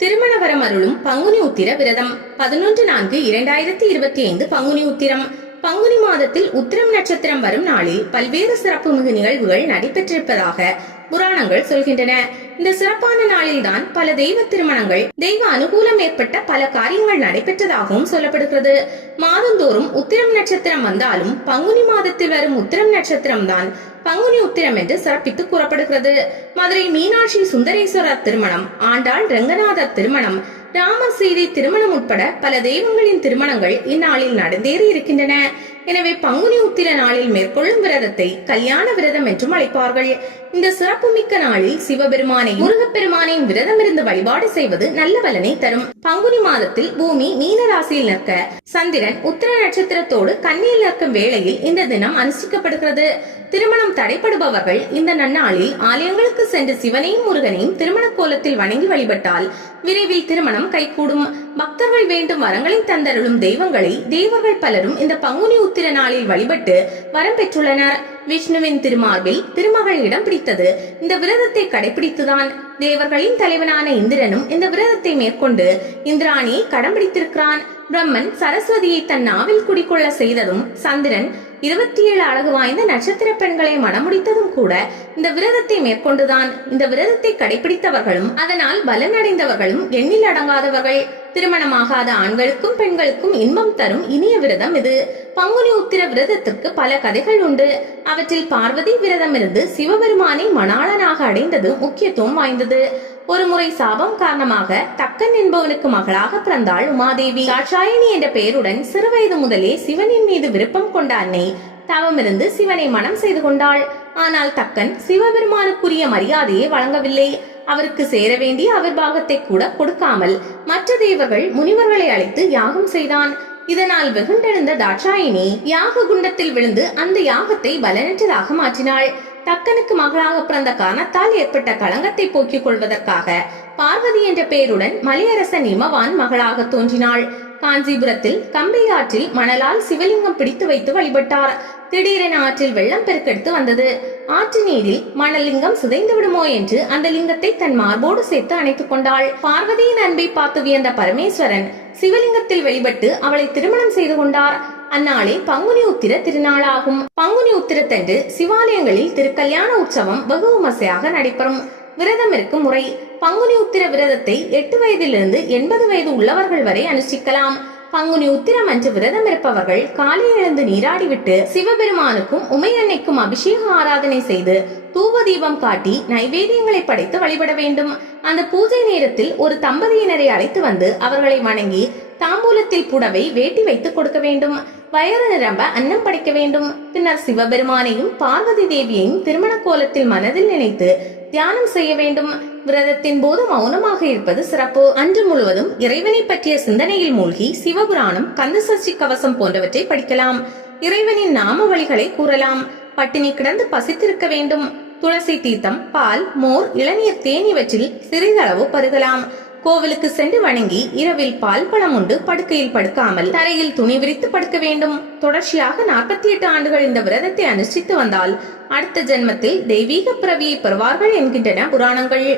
திருமண வரம் அருளும் பங்குனி உத்திர விரதம் 11/4/2025 பங்குனி உத்திரம். பங்குனி மாதத்தில் உத்திரம் நட்சத்திரம் வரும் நாளில் பல்வேறு சிறப்பு மிகு நிகழ்வுகள் நடைபெற்றிருப்பதாக புராணங்கள் சொல்கின்றன. இந்த சிறப்பான நாளில்தான் பல தெய்வ திருமணங்கள், தெய்வ அனுகூலம் ஏற்பட்ட பல காரியங்கள் நடைபெற்றதாகவும் சொல்லப்படுகிறது. மாதந்தோறும் உத்திரம் நட்சத்திரம் வந்தாலும் பங்குனி மாதத்தில் வரும் உத்திரம் நட்சத்திரம் தான் பங்குனி உத்திரம் என்று சிறப்பித்து கூறப்படுகிறது. மதுரை மீனாட்சி சுந்தரேஸ்வரர் திருமணம், ஆண்டாள் ரங்கநாதர் திருமணம், ராமர் சீதை திருமணம் உட்பட பல தெய்வங்களின் திருமணங்கள் இந்நாளில் நடந்தேறி இருக்கின்றன. எனவே பங்குனி உத்திர நாளில் மேற்கொள்ளும் விரதத்தை கல்யாண விரதம் என்றும் அழைப்பார்கள். இந்த சிறப்புமிக்க நாளில் சிவபெருமானையும் முருகப்பெருமானையும் விரதம் இருந்து வழிபாடு செய்வது நல்ல பலனை தரும். பங்குனி மாதத்தில் பூமி மீன ராசியில் நிற்க, சந்திரன் உத்திர நட்சத்திரத்தோடு கன்னியில் நிற்கும் வேளையில் இந்த தினம் அனுஷ்டிக்கப்படுகிறது. திருமணம் தடைப்படுபவர்கள் இந்த நன்னாளில் ஆலயங்களுக்கு சென்று சிவனையும் முருகனையும் திருமண கோலத்தில் வணங்கி வழிபட்டால் விரைவில் திருமணம் கைகூடும். பக்தர்கள் வேண்டும் வரங்களை தந்தருளும் தெய்வங்களை தேவர்கள் பலரும் இந்த பங்குனி உத்திர நாளில் வழிபட்டு வரம் பெற்றுள்ளனர். விஷ்ணுவின் திருமார்பில் திருமகள் இடம் பிடித்தது இந்த விரதத்தை கடைபிடித்துதான். தேவர்களின் தலைவனான இந்திரனும் இந்த விரதத்தை மேற்கொண்டு இந்திராணியை கடம் பிடித்திருக்கிறான். பிரம்மன் சரஸ்வதியை தன் நாவில் குடிக்கொள்ள செய்ததும், சந்திரன் 27 அழகு வாய்ந்த நட்சத்திர பெண்களை மணமுடித்ததும் கூட இந்த விரதத்தை மேற்கொண்டுதான். இந்த விரதத்தை கடைபிடித்தவர்களும் அதனால் பலனடைந்தவர்களும் எண்ணில் அடங்காதவர்கள். திருமணமாகாத ஆண்களுக்கும் பெண்களுக்கும் இன்பம் தரும் இனிய விரதம் இது. பங்குனி உத்திர விரதத்திற்கு பல கதைகள் உண்டு. அவற்றில் பார்வதி விரதம் இருந்து சிவபெருமானை மணாளனாக அடைந்தது முக்கியத்துவம் வாய்ந்தது. ஒரு முறை சாபம் காரணமாக தக்கன் என்பவனுக்கு மகளாக பிறந்தாள் உமாதேவி. தாட்சாயணி என்ற பெயருடன் சிறுவயது முதலே சிவனின் மீது விருப்பம் கொண்ட அன்னை தவமிருந்து சிவனை மனம் செய்து கொண்டாள். ஆனால் தக்கன் சிவபெருமானுக்குரிய மரியாதையை வழங்கவில்லை. அவருக்கு சேர வேண்டிய அவிர்வாகத்தை கூட கொடுக்காமல் மற்ற தேவர்கள் முனிவர்களை அழைத்து யாகம் செய்தான். இதனால் வெகுண்டெழுந்த தாட்சாயினி யாக குண்டத்தில் விழுந்து அந்த யாகத்தை பலனற்றதாக மாற்றினாள். தக்கனுக்கு மகளாக பிறந்த காரணத்தால் ஏற்பட்ட களங்கத்தை போக்கிக் கொள்வதற்காக பார்வதி என்ற பெயருடன் மலையரசன் இமவான் மகளாக தோன்றினாள். காஞ்சிபுரத்தில் கம்பை ஆற்றில் மணலால் சிவலிங்கம் பிடித்து வைத்து வழிபட்டார். திடீரென ஆற்றில் வெள்ளம் பெருக்கெடுத்து வந்தது. ஆற்று நீரில் மணலிங்கம் சிதைந்து விடுமோ என்று அந்த லிங்கத்தை தன் மார்போடு சேர்த்து அணைத்துக் கொண்டாள். பார்வதியின் அன்பை பார்த்து வியந்த பரமேஸ்வரன் சிவலிங்கத்தில் வழிபட்டு அவளை திருமணம் செய்து கொண்டார். அந்நாளே பங்குனி உத்திர திருநாளாகும். பங்குனி உத்திரத்தன்று சிவாலயங்களில் திருக்கல்யாண உற்சவம் வெகு விமர்சையாக நடைபெறும். விரதம் இருக்கும் முறை: பங்குனி உத்திர விரதத்தை 8 வயதிலிருந்து 80 வயது உள்ளவர்கள் வரை அனுஷ்டிக்கலாம். பங்குனி உத்திரம் அன்று விரதம் இருப்பவர்கள் காலை எழுந்து நீராடிவிட்டு சிவபெருமானுக்கும் உமையன்னைக்கும் அபிஷேக ஆராதனை செய்து தூப தீபம் காட்டி நைவேத்தியங்களை படைத்து வழிபட வேண்டும். அந்த பூஜை நேரத்தில் ஒரு தம்பதியினரை அழைத்து வந்து அவர்களை வணங்கி தாம்பூலத்தில் புடவை வேட்டி வைத்து கொடுக்க வேண்டும். வயறு நிரம்ப அன்னம் படைக்க வேண்டும். பின்னர் சிவபெருமானையும் பார்வதி தேவியையும் திருமண கோலத்தில் மனதில் நினைத்து தியானம் செய்ய வேண்டும். விரதத்தின் போது மௌனமாக இருப்பது சிறப்பு. அன்று முழுவதும் இறைவனை பற்றிய சிந்தனையில் மூழ்கி சிவபுராணம், கந்தசஷ்டி கவசம் போன்றவற்றை படிக்கலாம். இறைவனின் நாம வழிகளை கூறலாம். பட்டினி கிடந்து பசித்திருக்க வேண்டும். துளசி தீர்த்தம், பால், மோர், இளநீர், தேன் இவற்றில் சிறிதளவு பருகலாம். கோவிலுக்கு சென்று வணங்கி இரவில் பால் பழம் உண்டு படுக்கையில் படுக்காமல் தரையில் துணி விரித்து படுக்க வேண்டும். தொடர்ச்சியாக 48 ஆண்டுகள் இந்த விரதத்தை அனுஷ்டித்து வந்தால் அடுத்த ஜென்மத்தில் தெய்வீக பிறவியை பெறுவார்கள் என்கின்றன புராணங்கள்.